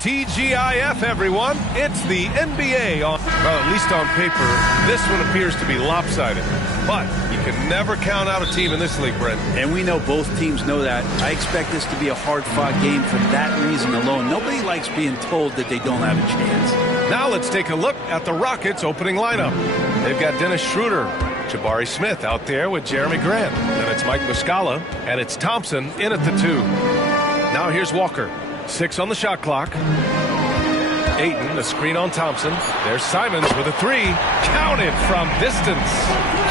TGIF, everyone. It's the NBA. Well, at least on paper, this one appears to be lopsided. But you can never count out a team in this league, Brent. And we know both teams know that. I expect this to be a hard-fought game for that reason alone. Nobody likes being told that they don't have a chance. Now let's take a look at the Rockets' opening lineup. They've got Dennis Schroeder, Jabari Smith out there with Jeremy Grant. Then it's Mike Muscala, and it's Thompson in at the 2. Now here's Walker. 6 on the shot clock. Ayton, a screen on Thompson. There's Simons with a 3. Counted from distance.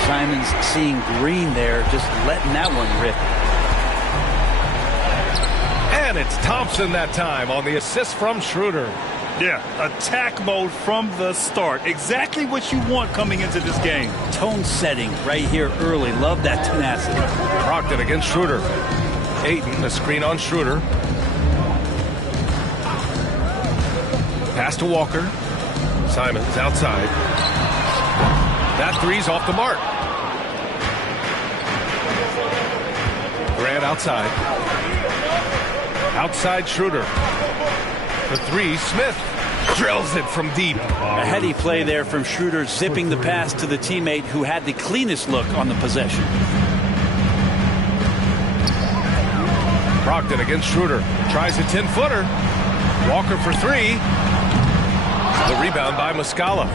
Simons seeing green there, just letting that one rip. And it's Thompson that time on the assist from Schroeder. Yeah, attack mode from the start. Exactly what you want coming into this game. Tone setting right here early. Love that tenacity. Brogdon against Schroeder. Ayton, a screen on Schroeder. Pass to Walker. Simons outside. That 3's off the mark. Grant outside. Outside Schroeder. For 3, Smith drills it from deep. A heady play there from Schroeder, zipping the pass to the teammate who had the cleanest look on the possession. Brogdon against Schroeder. Tries a 10-footer. Walker for 3. The rebound by Muscala.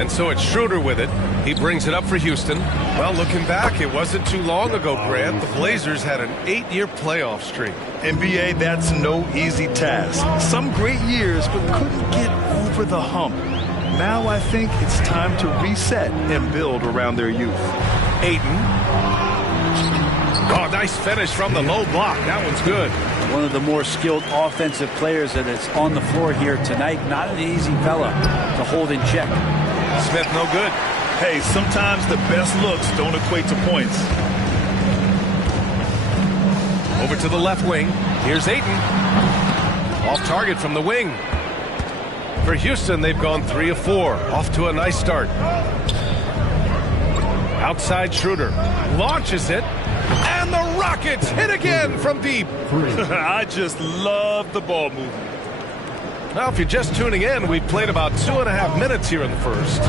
And so it's Schroeder with it. He brings it up for Houston. Well, looking back, it wasn't too long ago, Grant. The Blazers had an 8-year playoff streak. NBA, that's no easy task. Some great years, but couldn't get over the hump. Now I think it's time to reset and build around their youth. Ayton. Oh, nice finish from the low block. That one's good. One of the more skilled offensive players that is on the floor here tonight. Not an easy fella to hold in check. Smith no good. Hey, sometimes the best looks don't equate to points. Over to the left wing. Here's Ayton. Off target from the wing. For Houston, they've gone 3 of 4. Off to a nice start. Outside Schroeder. Launches it. And the Rockets hit again from deep. I just love the ball movement. Now, if you're just tuning in, we've played about 2.5 minutes here in the first.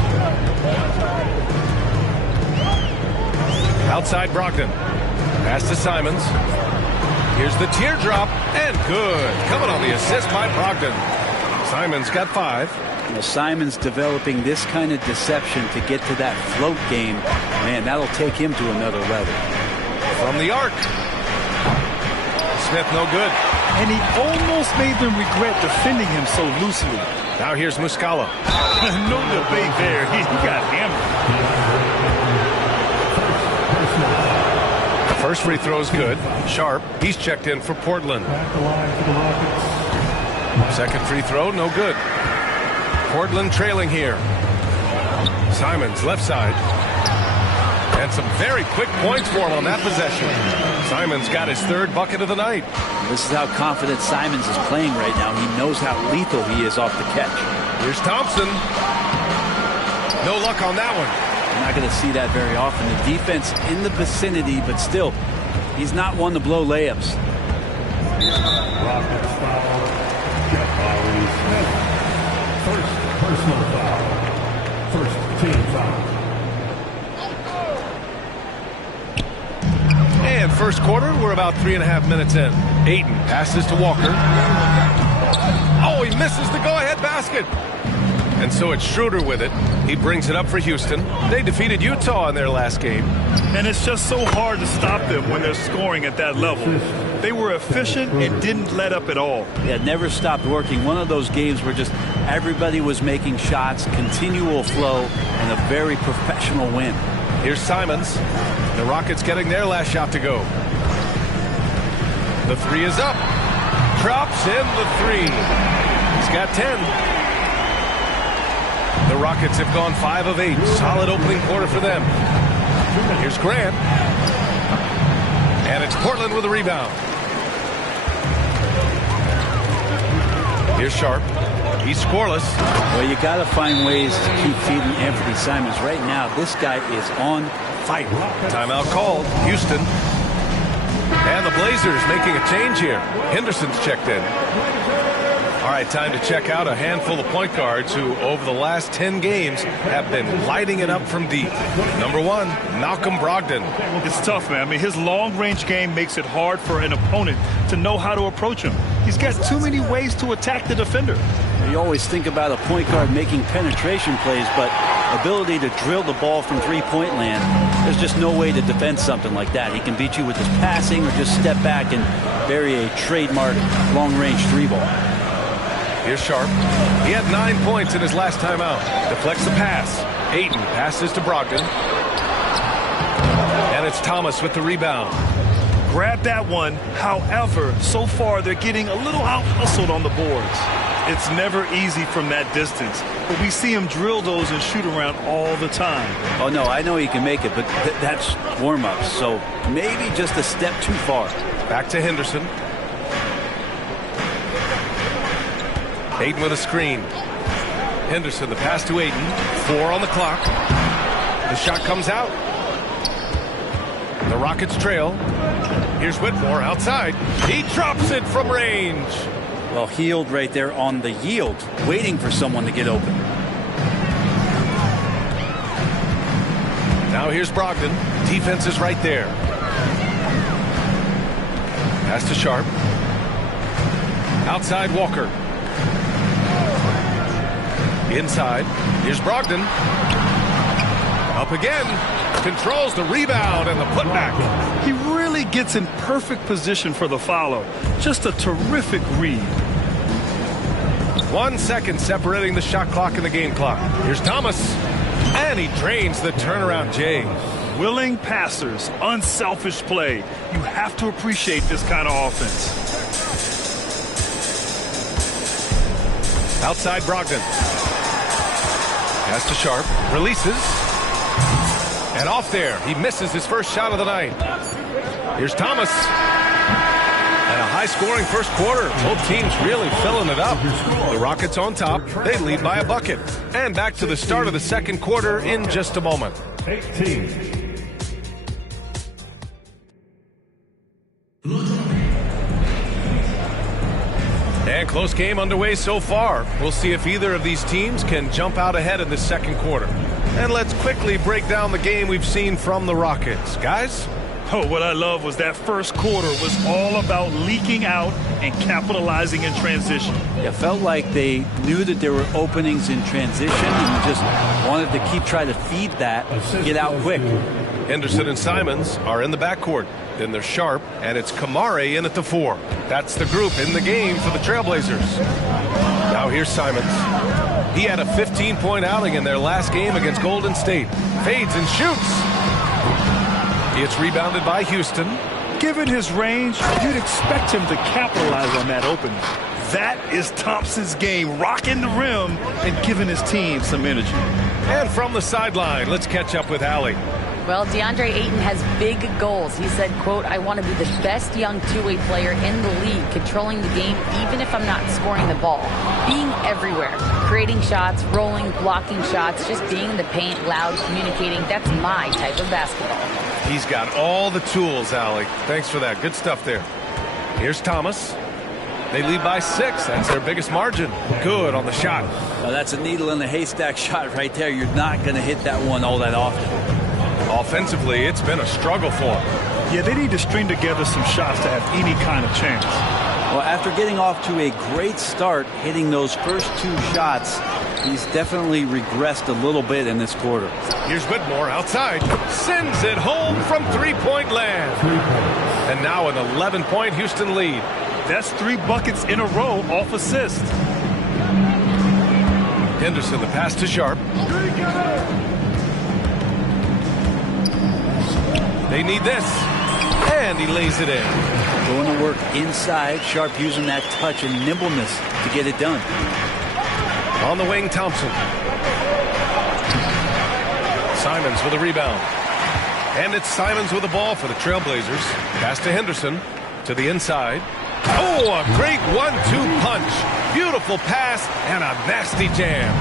Outside Brogdon. Pass to Simons. Here's the teardrop, and good. Coming on the assist by Brogdon. Simons got 5. Well, Simons developing this kind of deception to get to that float game. Man, that'll take him to another level. From the arc. Smith no good. And he almost made them regret defending him so loosely. Now here's Muscala. No debate there. He got hammered. First free throw is good. Sharp, he's checked in for Portland. Second free throw, no good. Portland trailing here. Simons, left side. And some very quick points for him on that possession. Simons got his 3rd bucket of the night. This is how confident Simons is playing right now. He knows how lethal he is off the catch. Here's Thompson. No luck on that one. You're not going to see that very often. The defense in the vicinity, but still, he's not one to blow layups. Rockets foul. Jabari Smith. First personal foul. First team foul. And first quarter, we're about 3.5 minutes in. Ayton passes to Walker. Oh, he misses the go-ahead basket. And so it's Schroeder with it. He brings it up for Houston. They defeated Utah in their last game. And it's just so hard to stop them when they're scoring at that level. They were efficient and didn't let up at all. Yeah, never stopped working. One of those games where just everybody was making shots, continual flow, and a very professional win. Here's Simons. The Rockets getting their last shot to go. The 3 is up. Drops in the 3. He's got 10. The Rockets have gone 5 of 8. Solid opening quarter for them. Here's Grant. And it's Portland with a rebound. Here's Sharp. He's scoreless. Well, you got to find ways to keep feeding Anthony Simons. Right now, this guy is on fire. Timeout called. Houston. And the Blazers making a change here. Henderson's checked in. All right, time to check out a handful of point guards who, over the last 10 games, have been lighting it up from deep. Number 1, Malcolm Brogdon. It's tough, man. I mean, his long-range game makes it hard for an opponent to know how to approach him. He's got too many ways to attack the defender. You always think about a point guard making penetration plays, but ability to drill the ball from three-point land, there's just no way to defend something like that. He can beat you with his passing or just step back and bury a trademark long-range three ball. Here's Sharp. He had 9 points in his last time out. Deflects the pass. Ayton passes to Brogdon. And it's Thomas with the rebound. Grab that one. However, so far they're getting a little out-hustled on the boards. It's never easy from that distance, but we see him drill those and shoot around all the time. Oh, no, I know he can make it, but that's warm-ups, so maybe just a step too far. Back to Henderson. Ayton with a screen. Henderson, the pass to Ayton. 4 on the clock. The shot comes out. The Rockets trail. Here's Whitmore outside. He drops it from range. Well, Hield right there on the yield, waiting for someone to get open. Now here's Brogdon. Defense is right there. Pass to Sharp. Outside Walker. Inside. Here's Brogdon. Up again. Controls the rebound and the putback. He really gets in perfect position for the follow. Just a terrific read. 1 second separating the shot clock and the game clock. Here's Thomas. And he drains the turnaround J. Willing passers, unselfish play. You have to appreciate this kind of offense. Outside Brogdon. Pass to Sharp. Releases. And off there. He misses his first shot of the night. Here's Thomas. And a high-scoring first quarter. Both teams really filling it up. The Rockets on top. They lead by a bucket. And back to the start of the second quarter in just a moment. 18. And close game underway so far. We'll see if either of these teams can jump out ahead in the second quarter. And let's quickly break down the game we've seen from the Rockets. Guys? Oh, what I love was that first quarter was all about leaking out and capitalizing in transition. It felt like they knew that there were openings in transition and just wanted to keep trying to feed that, get out quick. Henderson and Simons are in the backcourt. Then they're Sharp, and it's Kamare in at the 4. That's the group in the game for the Trailblazers. Now here's Simons. He had a 15-point outing in their last game against Golden State. Fades and shoots. It's rebounded by Houston. Given his range, you'd expect him to capitalize on that opening. That is Thompson's game, rocking the rim and giving his team some energy. And from the sideline, let's catch up with Allie. Well, DeAndre Ayton has big goals. He said, quote, "I want to be the best young two-way player in the league, controlling the game even if I'm not scoring the ball. Being everywhere, creating shots, rolling, blocking shots, just being in the paint, loud, communicating. That's my type of basketball." He's got all the tools, Allie. Thanks for that. Good stuff there. Here's Thomas. They lead by 6. That's their biggest margin. Good on the shot. Now that's a needle in the haystack shot right there. You're not going to hit that one all that often. Offensively, it's been a struggle for him. Yeah, they need to string together some shots to have any kind of chance. Well, after getting off to a great start, hitting those first 2 shots, he's definitely regressed a little bit in this quarter. Here's Whitmore outside. Sends it home from three-point land. And now an 11-point Houston lead. That's 3 buckets in a row off assist. Henderson, the pass to Sharp. They need this. And he lays it in. Going to work inside. Sharp using that touch and nimbleness to get it done. On the wing, Thompson. Simons with a rebound. And it's Simons with the ball for the Trailblazers. Pass to Henderson. To the inside. Oh, a great 1-2 punch. Beautiful pass and a nasty jam.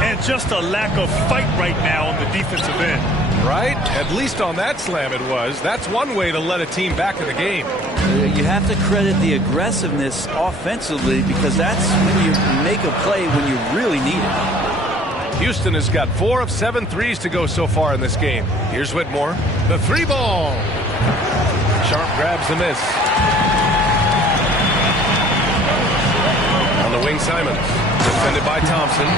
And just a lack of fight right now on the defensive end. Right? At least on that slam it was. That's one way to let a team back in the game. You have to credit the aggressiveness offensively, because that's when you make a play when you really need it. Houston has got 4 of 7 threes to go so far in this game. Here's Whitmore. The 3-ball. Sharp grabs the miss. On the wing, Simons. Defended by Thompson.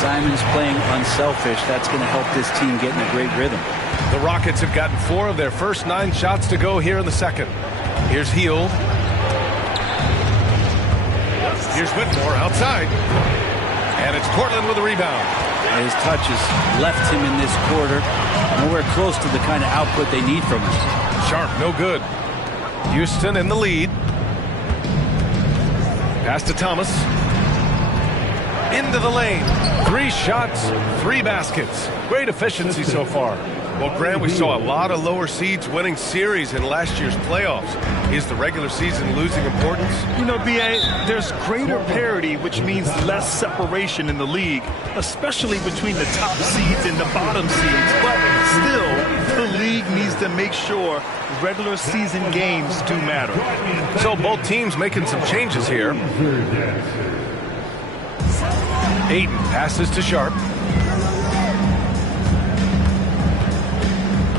Simons playing unselfish. That's going to help this team get in a great rhythm. The Rockets have gotten 4 of their first 9 shots to go here in the second. Here's Hield. Here's Whitmore outside. And it's Portland with a rebound. His touches left him in this quarter nowhere close to the kind of output they need from him. Sharp, no good. Houston in the lead. Pass to Thomas. Into the lane. 3 shots, 3 baskets. Great efficiency so far. Well, Grant, we saw a lot of lower seeds winning series in last year's playoffs. Is the regular season losing importance? You know, B.A., there's greater parity, which means less separation in the league, especially between the top seeds and the bottom seeds. But still, the league needs to make sure regular season games do matter. So both teams making some changes here. Ayton passes to Sharp.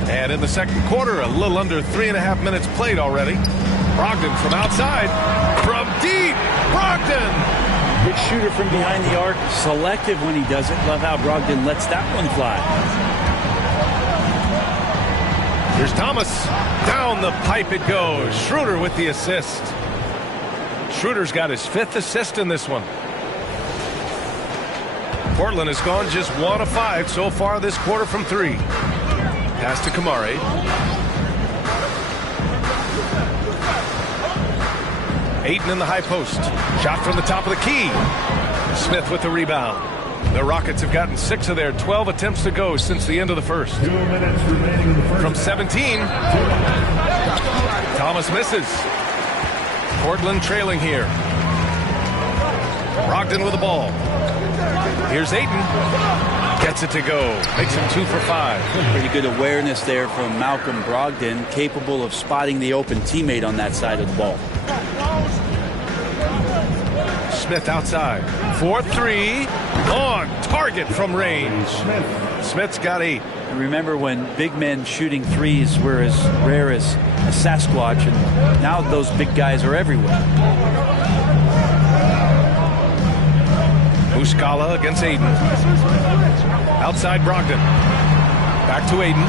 And in the second quarter, a little under 3.5 minutes played already. Brogdon from outside. From deep. Brogdon. Good shooter from behind the arc. Selective when he does it. Love how Brogdon lets that one fly. Here's Thomas. Down the pipe it goes. Schroeder with the assist. Schroeder's got his 5th assist in this one. Portland has gone just 1 of 5 so far this quarter from 3. Pass to Kamari. Ayton in the high post. Shot from the top of the key. Smith with the rebound. The Rockets have gotten 6 of their 12 attempts to go since the end of the first. 2 minutes remaining in the first. From 17. Thomas misses. Portland trailing here. Brogdon with the ball. Here's Ayton. Gets it to go. Makes him 2 for 5. Pretty good awareness there from Malcolm Brogdon, capable of spotting the open teammate on that side of the ball. Smith outside. 4-3. On target from range. Smith's got 8. And remember when big men shooting threes were as rare as a Sasquatch, and now those big guys are everywhere. Muscala against Ayton. Outside Brogdon. Back to Ayton.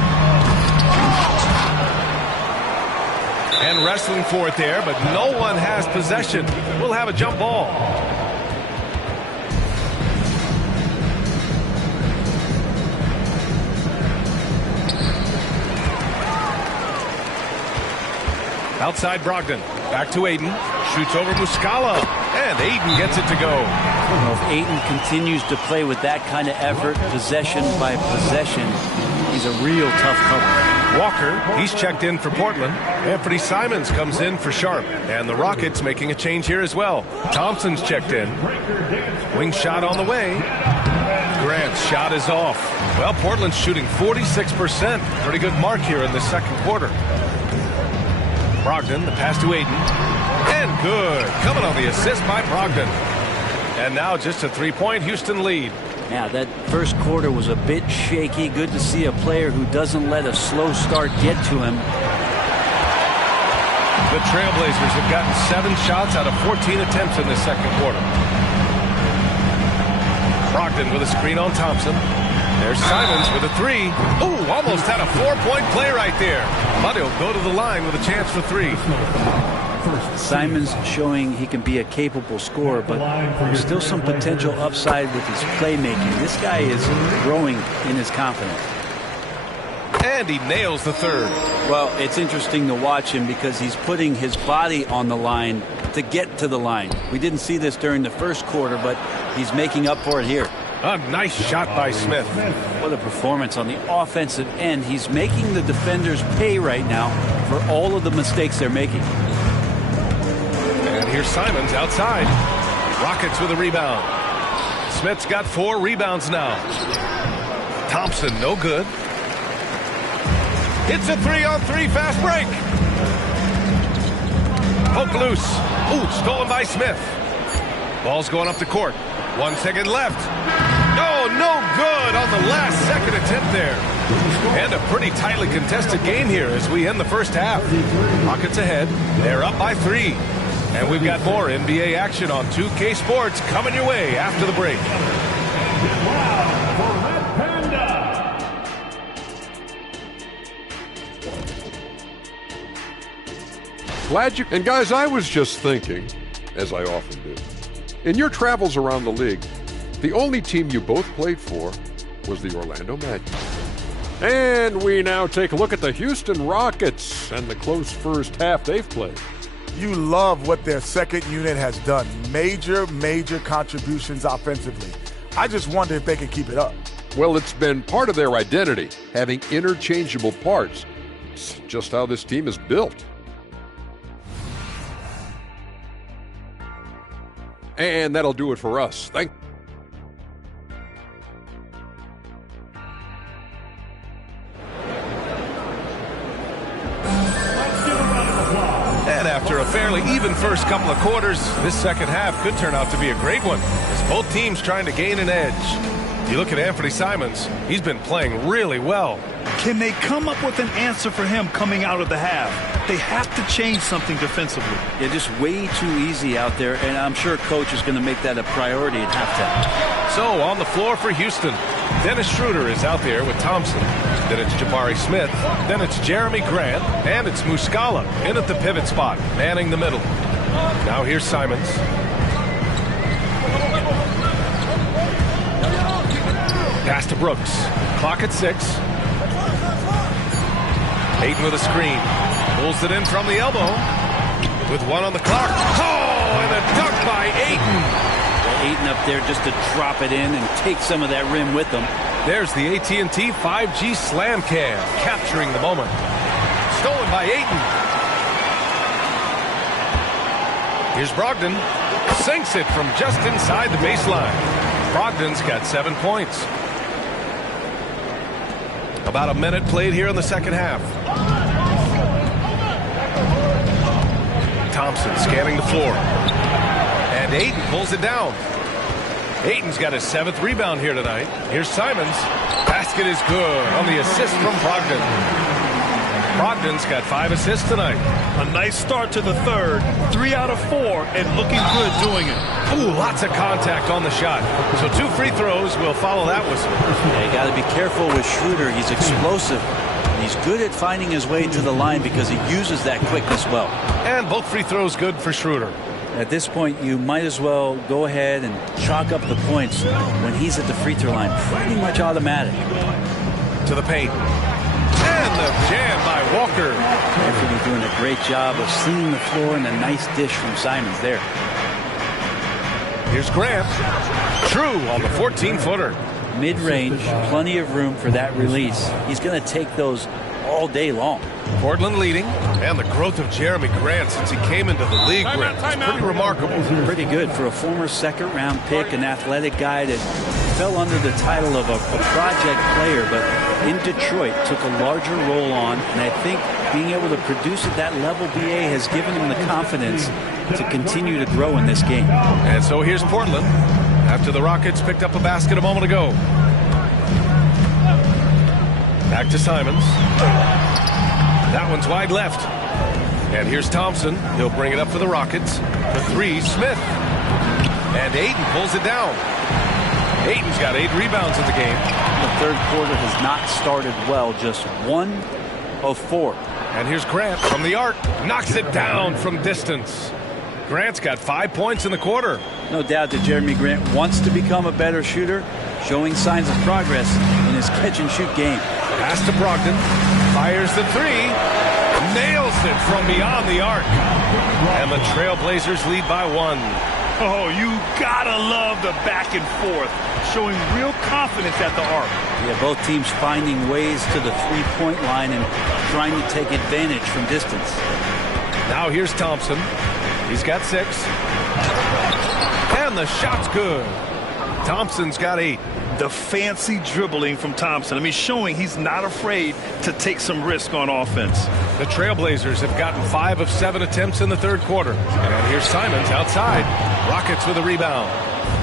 And wrestling for it there, but no one has possession. We'll have a jump ball. Outside Brogdon. Back to Ayton. Shoots over Muscala. And Ayton gets it to go. Well, if Ayton continues to play with that kind of effort, possession by possession, he's a real tough cover. Walker, he's checked in for Portland. Anthony Simons comes in for Sharp. And the Rockets making a change here as well. Thompson's checked in. Wing shot on the way. Grant's shot is off. Well, Portland's shooting 46%. Pretty good mark here in the second quarter. Brogdon, the pass to Ayton. And good. Coming on the assist by Brogdon. And now just a 3-point Houston lead. Yeah, that first quarter was a bit shaky. Good to see a player who doesn't let a slow start get to him. The Trailblazers have gotten 7 shots out of 14 attempts in the second quarter. Brogdon with a screen on Thompson. There's Simons with a 3. Ooh, almost had a 4-point play right there. But he'll go to the line with a chance for 3. Simons showing he can be a capable scorer, but there's still some potential upside with his playmaking. This guy is growing in his confidence. And he nails the 3rd. Well, it's interesting to watch him because he's putting his body on the line to get to the line. We didn't see this during the first quarter, but he's making up for it here. A nice shot by Smith. What a performance on the offensive end. He's making the defenders pay right now for all of the mistakes they're making. And here's Simons outside. Rockets with a rebound. Smith's got 4 rebounds now. Thompson, no good. It's a 3-on-3 fast break. Poke loose. Ooh, stolen by Smith. Ball's going up the court. 1 second left. Oh, no good on the last second attempt there. And a pretty tightly contested game here as we end the first half. Rockets ahead. They're up by 3. And we've got more NBA action on 2K Sports coming your way after the break. Glad you... And guys, I was just thinking, as I often do, in your travels around the league, the only team you both played for was the Orlando Magic. And we now take a look at the Houston Rockets and the close first half they've played. You love what their second unit has done. Major contributions offensively. I just wonder if they can keep it up. Well, it's been part of their identity, having interchangeable parts. It's just how this team is built. And that'll do it for us. Thank you. And after a fairly even first couple of quarters, this second half could turn out to be a great one, as both teams trying to gain an edge. You look at Anthony Simons, he's been playing really well. Can they come up with an answer for him coming out of the half? They have to change something defensively. They're just way too easy out there, and I'm sure coach is going to make that a priority at halftime. So on the floor for Houston, Dennis Schroeder is out there with Thompson. Then it's Jabari Smith. Then it's Jeremy Grant. And it's Muscala in at the pivot spot, manning the middle. Now here's Simons. Pass to Brooks. Clock at 6. Ayton with a screen. Pulls it in from the elbow. With 1 on the clock. Oh, and a dunk by Ayton. Ayton up there just to drop it in and take some of that rim with them. There's the AT&T 5G Slam Cam, capturing the moment. Stolen by Ayton. Here's Brogdon. Sinks it from just inside the baseline. Brogdon's got 7 points. About a minute played here in the second half. Thompson scanning the floor. And Ayton pulls it down. Ayton's got his 7th rebound here tonight. Here's Simons. Basket is good on the assist from Brogdon. Brogdon's got 5 assists tonight. A nice start to the third. 3 out of 4 and looking good doing it. Ooh, lots of contact on the shot. So 2 free throws will follow that whistle. Yeah, you got to be careful with Schroeder. He's explosive. He's good at finding his way to the line because he uses that quickness well. And both free throws good for Schroeder. At this point, you might as well go ahead and chalk up the points when he's at the free throw line. Pretty much automatic. To the paint. And the jam by Walker. Anthony doing a great job of seeing the floor, and a nice dish from Simons there. Here's Grant. True on the 14-footer. Mid-range, plenty of room for that release. He's going to take those all day long. Portland leading, and the growth of Jeremy Grant since he came into the league is pretty remarkable. Pretty good for a former second-round pick, an athletic guy that fell under the title of a project player, but in Detroit took a larger role on, and I think being able to produce at that level, BA, has given him the confidence to continue to grow in this game. And so here's Portland, after the Rockets picked up a basket a moment ago. Back to Simons. That one's wide left. And here's Thompson. He'll bring it up for the Rockets. For 3, Smith. And Ayton pulls it down. Ayton's got 8 rebounds in the game. The third quarter has not started well, just 1 of 4. And here's Grant from the arc. Knocks it down from distance. Grant's got 5 points in the quarter. No doubt that Jeremy Grant wants to become a better shooter, showing signs of progress in his catch-and-shoot game. Pass to Brogdon. Fires the 3. Nails it from beyond the arc. And the Trailblazers lead by 1. Oh, you gotta love the back and forth, showing real confidence at the arc. Yeah, both teams finding ways to the three-point line and trying to take advantage from distance. Now here's Thompson. He's got 6. And the shot's good. Thompson's got 8. The fancy dribbling from Thompson. I mean, showing he's not afraid to take some risk on offense. The Trailblazers have gotten 5 of 7 attempts in the third quarter. And here's Simons outside. Rockets with a rebound.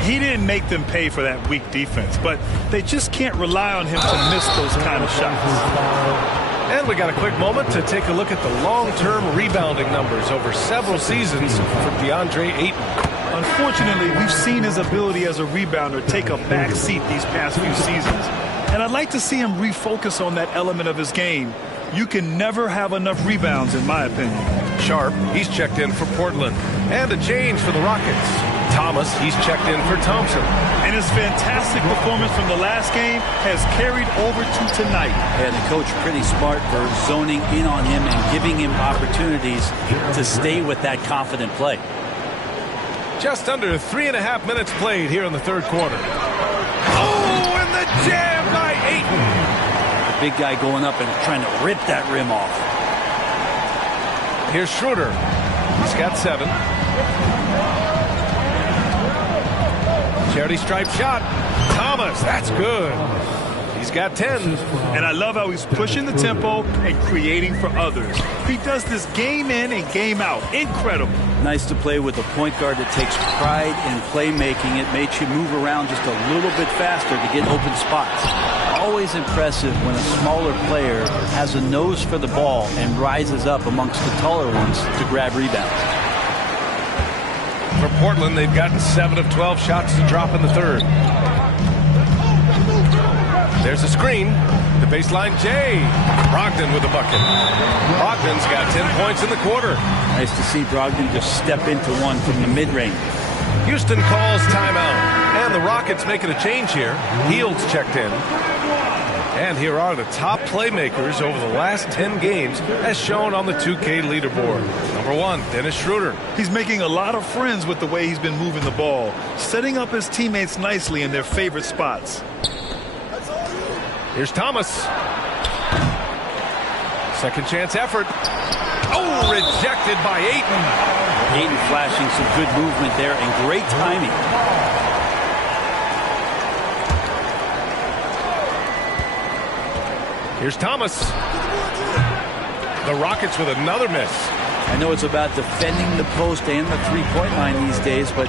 He didn't make them pay for that weak defense, but they just can't rely on him to miss those kind of shots. And we got a quick moment to take a look at the long-term rebounding numbers over several seasons for DeAndre Ayton. Unfortunately, we've seen his ability as a rebounder take a back seat these past few seasons. And I'd like to see him refocus on that element of his game. You can never have enough rebounds, in my opinion. Sharp, he's checked in for Portland. And a change for the Rockets. Thomas, he's checked in for Thompson. And his fantastic performance from the last game has carried over to tonight. And the coach pretty smart for zoning in on him and giving him opportunities to stay with that confident play. Just under 3.5 minutes played here in the third quarter. Oh, and the jam by Ayton. The big guy going up and trying to rip that rim off. Here's Schroeder. He's got 7. Charity stripe shot. Thomas, that's good. He's got 10. And I love how he's pushing the tempo and creating for others. He does this game in and game out. Incredible. Nice to play with a point guard that takes pride in playmaking. It makes you move around just a little bit faster to get open spots. Always impressive when a smaller player has a nose for the ball and rises up amongst the taller ones to grab rebounds. For Portland, they've gotten 7 of 12 shots to drop in the third. There's a screen. The baseline, Jay. Brogdon with a bucket. Brogdon's got 10 points in the quarter. Nice to see Brogdon just step into one from the mid-range. Houston calls timeout. And the Rockets making a change here. Hield's checked in. And here are the top playmakers over the last 10 games as shown on the 2K leaderboard. Number 1, Dennis Schroeder. He's making a lot of friends with the way he's been moving the ball, setting up his teammates nicely in their favorite spots. Here's Thomas. Second chance effort. Oh, rejected by Ayton. Ayton flashing some good movement there and great timing. Here's Thomas. The Rockets with another miss. I know it's about defending the post and the three-point line these days, but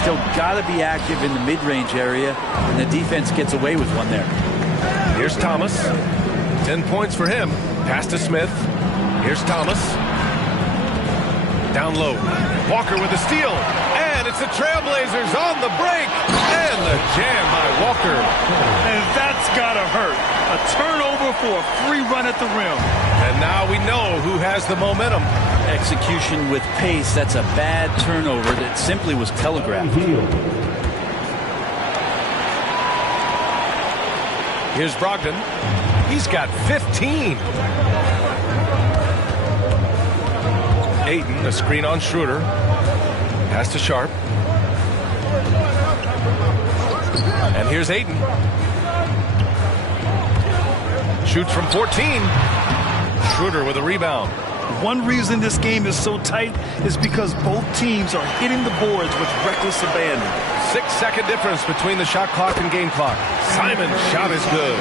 still got to be active in the mid-range area, and the defense gets away with one there. Here's Thomas. 10 points for him. Pass to Smith. Here's Thomas. Down low. Walker with a steal. And it's the Trailblazers on the break. And the jam by Walker. And that's got to hurt. A turnover for a free run at the rim. And now we know who has the momentum. Execution with pace. That's a bad turnover that simply was telegraphed. Here's Brogdon. He's got 15. Ayton, a screen on Schroeder. Pass to Sharp. And here's Ayton. Shoots from 14. Schroeder with a rebound. One reason this game is so tight is because both teams are hitting the boards with reckless abandon. 6-second difference between the shot clock and game clock. Simon's shot is good.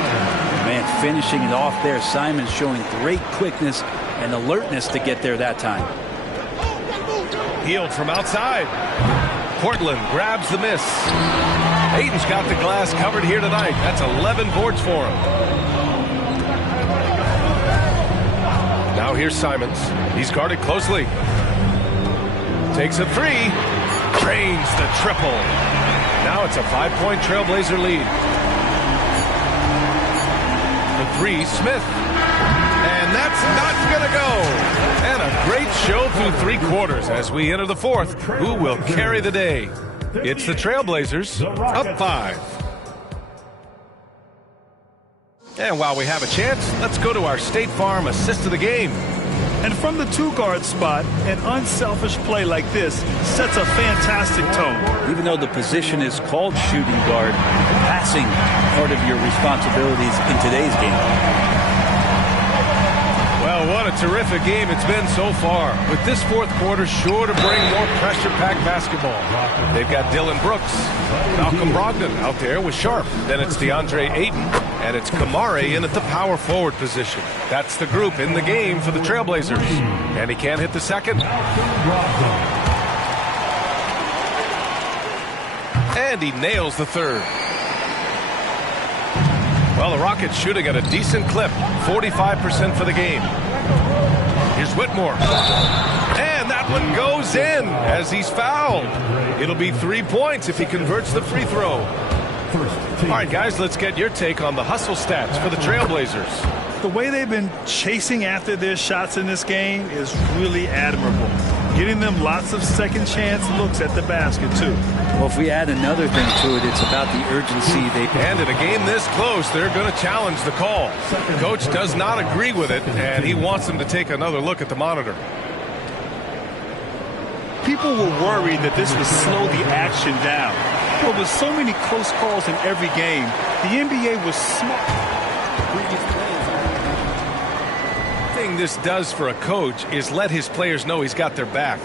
Man, finishing it off there. Simon showing great quickness and alertness to get there that time. Hield from outside. Portland grabs the miss. Ayton's got the glass covered here tonight. That's 11 boards for him. Now here's Simons. He's guarded closely. Takes a 3. Drains the triple. Now it's a 5-point Trailblazer lead. The 3, Smith. And that's not going to go. And a great show through 3 quarters as we enter the 4th. Who will carry the day? It's the Trailblazers, up 5. And while we have a chance, let's go to our State Farm assist of the game. And from the 2-guard spot, an unselfish play like this sets a fantastic tone. Even though the position is called shooting guard, passing part of your responsibilities in today's game. Well, what What a terrific game it's been so far, with this fourth quarter sure to bring more pressure-packed basketball. They've got Dylan Brooks, Malcolm Brogdon out there with Sharp. Then it's DeAndre Ayton, and it's Kamari in at the power forward position. That's the group in the game for the Trailblazers. And he can't hit the second. And he nails the third. Well, the Rockets shooting at a decent clip, 45% for the game. Here's Whitmore. And that one goes in as he's fouled. It'll be 3 points if he converts the free throw. All right, guys, let's get your take on the hustle stats for the Trailblazers. The way they've been chasing after their shots in this game is really admirable. Getting them lots of second chance looks at the basket, too. Well, if we add another thing to it, it's about the urgency they... And in a game this close, they're going to challenge the call. The coach does not agree with it, and he wants them to take another look at the monitor. People were worried that this would slow the action down. Well, with so many close calls in every game, the NBA was smart. Thing this does for a coach is let his players know he's got their back.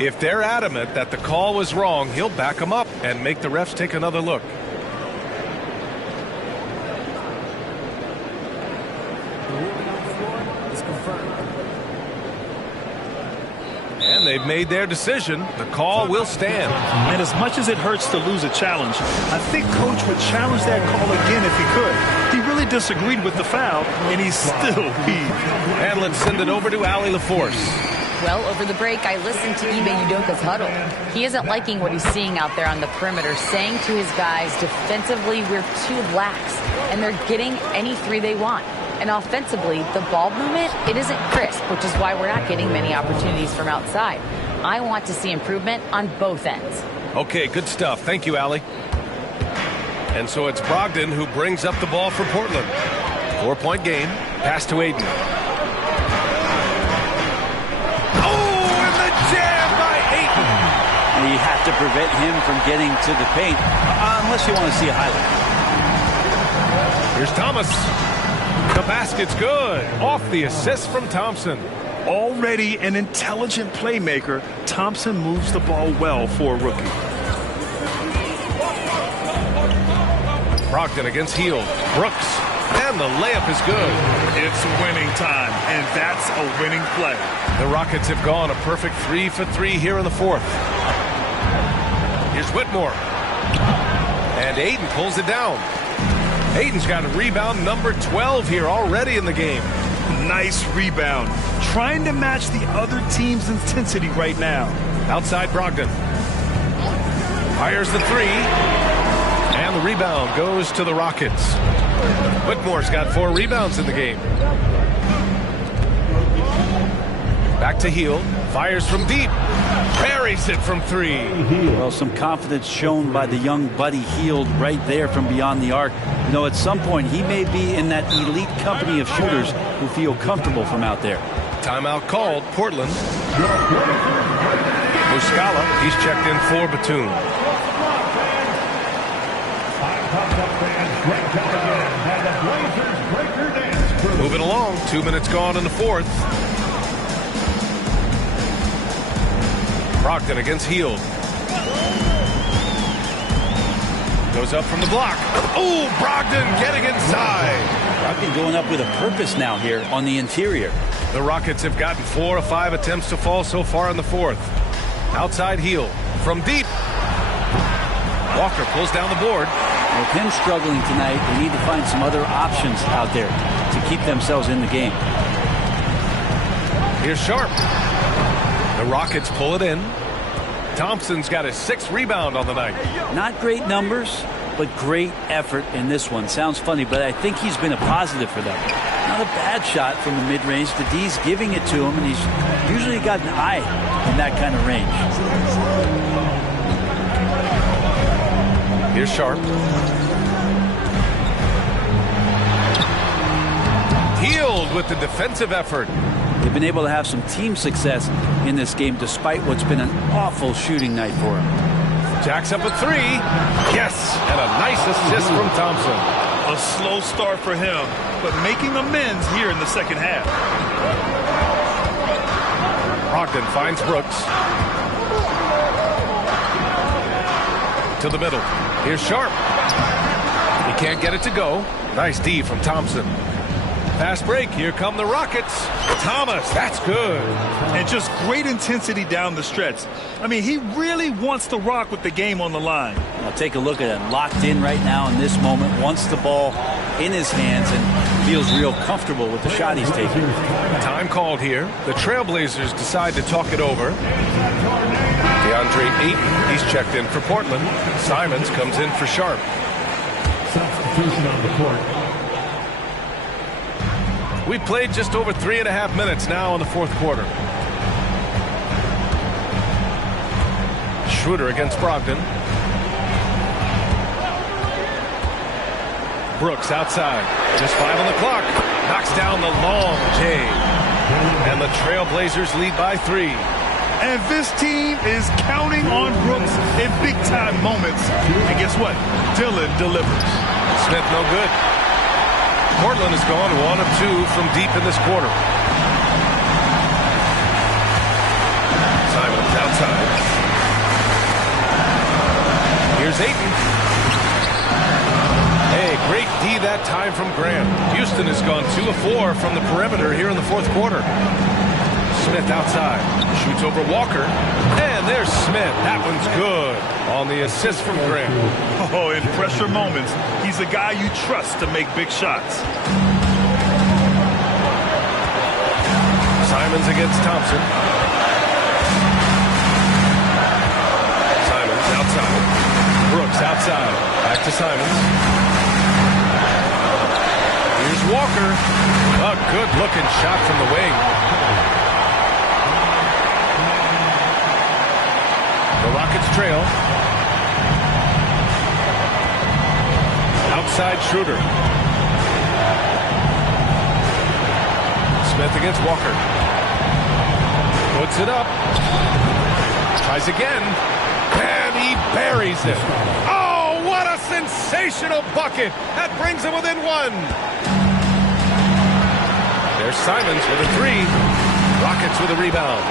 If they're adamant that the call was wrong, he'll back them up and make the refs take another look. And they've made their decision. The call will stand. And as much as it hurts to lose a challenge, I think Coach would challenge that call again if he could. He really disagreed with the foul, and he's still heaved. And let's send it over to Allie LaForce. Well, over the break, I listened to Ime Udoka's huddle. He isn't liking what he's seeing out there on the perimeter, saying to his guys, defensively, we're too lax, and they're getting any three they want. And offensively, the ball movement, it isn't crisp, which is why we're not getting many opportunities from outside. I want to see improvement on both ends. Okay, good stuff. Thank you, Allie. And so it's Brogdon who brings up the ball for Portland. 4-point game. Pass to Ayton. You have to prevent him from getting to the paint, unless you want to see a highlight. Here's Thomas. The basket's good. Off the assist from Thompson. Already an intelligent playmaker, Thompson moves the ball well for a rookie. Brogdon against Hield. Brooks. And the layup is good. It's winning time, and that's a winning play. The Rockets have gone a perfect 3 for 3 here in the fourth. Here's Whitmore. And Ayton pulls it down. Ayton's got a rebound number 12 here already in the game. Nice rebound. Trying to match the other team's intensity right now. Outside Brogdon. Fires the three. And the rebound goes to the Rockets. Whitmore's got 4 rebounds in the game. Back to Hield. Fires from deep. Buries it from 3. Well, some confidence shown by the young Buddy Hield right there from beyond the arc. You know, at some point, he may be in that elite company of shooters who feel comfortable from out there. Timeout called. Portland. Muscala, he's checked in for Batum. Moving along. 2 minutes gone in the fourth. Brogdon against Hield. Goes up from the block. Oh, Brogdon getting inside. Brogdon going up with a purpose now here on the interior. The Rockets have gotten 4 of 5 attempts to fall so far in the fourth. Outside Hield from deep. Walker pulls down the board. With him struggling tonight, they need to find some other options out there to keep themselves in the game. Here's Sharp. The Rockets pull it in. Thompson's got his 6th rebound on the night. Not great numbers, but great effort in this one. Sounds funny, but I think he's been a positive for them. Not a bad shot from the mid-range. The D's giving it to him, and he's usually got an eye in that kind of range. Here's Sharp. Hield with the defensive effort. They've been able to have some team success in this game despite what's been an awful shooting night for him. Jacks up a 3. Yes, and a nice assist from Thompson. A slow start for him, but making amends here in the second half. Brogdon finds Brooks. To the middle. Here's Sharp. He can't get it to go. Nice D from Thompson. Fast break. Here come the Rockets. Thomas, that's good. And just great intensity down the stretch. I mean, he really wants to rock with the game on the line. Now take a look at him. Locked in right now in this moment. Wants the ball in his hands and feels real comfortable with the shot he's taking. Time called here. The Trailblazers decide to talk it over. DeAndre Ayton, he's checked in for Portland. Simons comes in for Sharp. Substitution on the court. We played just over 3.5 minutes now in the fourth quarter. Schroeder against Brogdon. Brooks outside. Just 5 on the clock. Knocks down the long J. And the Trailblazers lead by 3. And this team is counting on Brooks in big-time moments. And guess what? Dillon delivers. Smith no good. Portland has gone 1 of 2 from deep in this quarter. Simons outside. Here's Ayton. Hey, great D that time from Grant. Houston has gone 2 of 4 from the perimeter here in the fourth quarter. Smith outside. Shoots over Walker. And there's Smith. That one's good on the assist from Grant. Oh, in pressure moments, he's a guy you trust to make big shots. Simons against Thompson. Simons outside. Brooks outside. Back to Simons. Here's Walker. A good-looking shot from the wing. The Rockets trail. Outside Schroeder. Smith against Walker. Puts it up. Tries again. And he buries it. Oh, what a sensational bucket. That brings him within 1. There's Simons with a 3. Rockets with a rebound.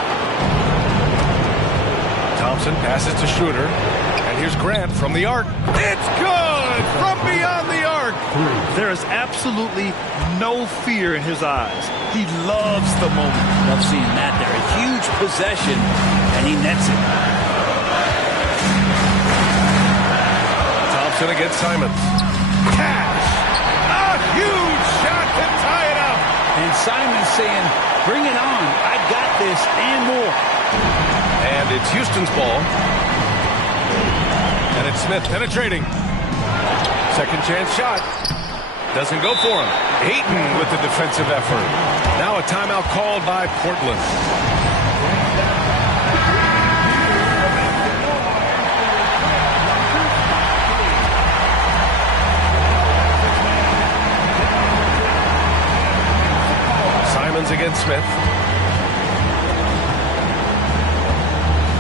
Thompson passes to Schroeder. And here's Grant from the arc. It's good from beyond the arc. There is absolutely no fear in his eyes. He loves the moment. Love seeing that there. A huge possession, and he nets it. Thompson against Simons. Cash! A huge shot to tie it up. And Simons saying, bring it on. I got this and more. And it's Houston's ball. And it's Smith penetrating. Second chance shot. Doesn't go for him. Ayton with the defensive effort. Now a timeout called by Portland. Simons against Smith.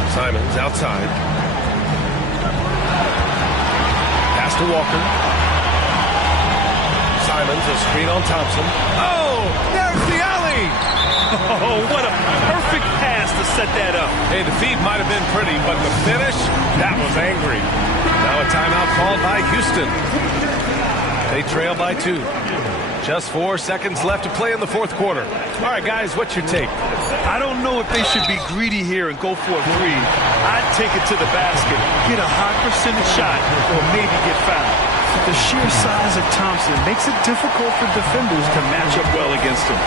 Simons outside. Pass to Walker. Simons, a screen on Thompson. Oh, there's the alley. Oh, what a perfect pass to set that up. Hey, the feed might have been pretty, but the finish, that was angry. Now a timeout called by Houston. They trail by 2. Just 4 seconds left to play in the fourth quarter. All right, guys, what's your take? I don't know if they should be greedy here and go for a 3. I'd take it to the basket, get a high percentage shot, or maybe get fouled. The sheer size of Thompson makes it difficult for defenders to match up well against him.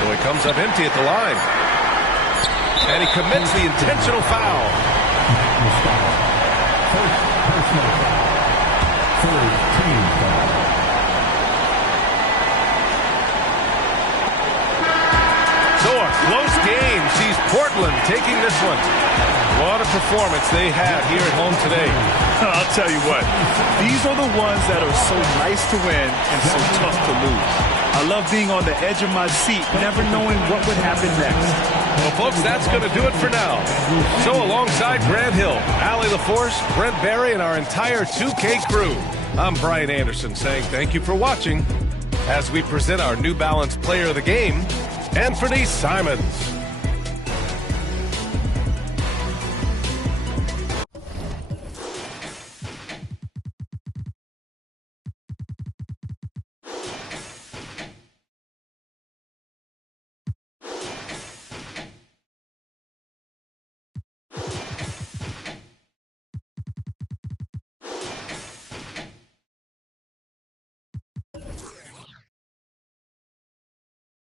So he comes up empty at the line. And he commits the intentional foul. So a close game sees Portland taking this one. What a performance they had here at home today. I'll tell you what, these are the ones that are so nice to win and so tough to lose. I love being on the edge of my seat, never knowing what would happen next. Well, folks, that's going to do it for now. So alongside Grant Hill, Allie LaForce, Brent Barry, and our entire 2K crew, I'm Brian Anderson saying thank you for watching. as we present our New Balance Player of the Game, Anthony Simons.